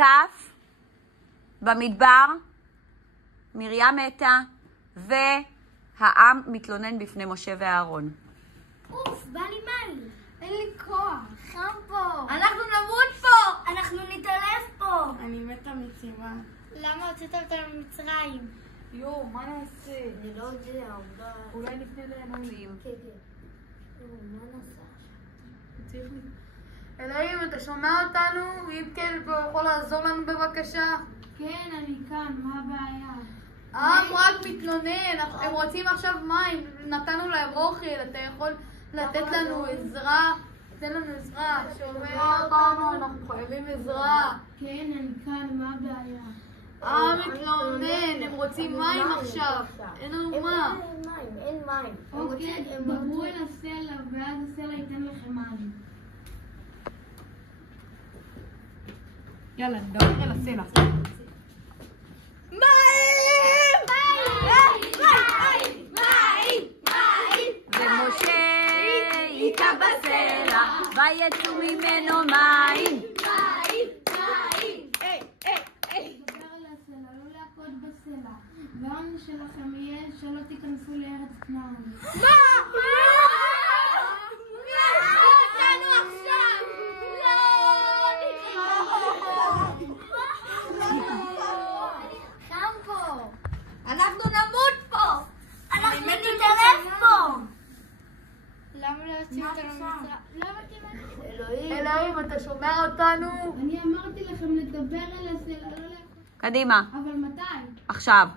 נתקף במדבר, מרים מתה, והעם מתלונן בפני משה ואהרון. אוף, בא לי מים. אין לי כוח. חם פה. אנחנו נמות פה. אנחנו נתעלף פה. אני מתה מצימה. למה הוצאת אותנו ממצרים? יו, מה נעשה? אני לא יודע, אולי נפנה לאלוהים. כן. מה נעשה עכשיו? אלוהים, אתה שומע אותנו? אם כן, אתה יכול לעזור לנו בבקשה? כן, אני כאן, מה הבעיה? העם רק מתלונן, הם רוצים עכשיו מים, נתנו להם אוכל, אתה יכול לתת לנו עזרה? תן לנו עזרה, שומע אותנו, אנחנו חייבים עזרה. כן, אני כאן, מה הבעיה? העם מתלונן, הם רוצים מים עכשיו, אין לנו מה. אין מים. אוקיי, דברו אל הסלע, ואז הסלע ייתן לכם מים. יאללה, נדבר אל הסלע. ומשה היכה בסלע, ויצאו ממנו מים. דבר על הסלע, לא להכות בסלע. והעונש שלכם יהיה שלא תיכנסו לארץ כנען. חם פה. אנחנו נמות פה. אנחנו נתעלף פה. למה לא יוצאים אותנו ממצרים? למה אתם... אלוהים, אתה שומע אותנו? אני אמרתי לכם לדבר על הסלע, לא להכות. קדימה, אבל מתי? עכשיו.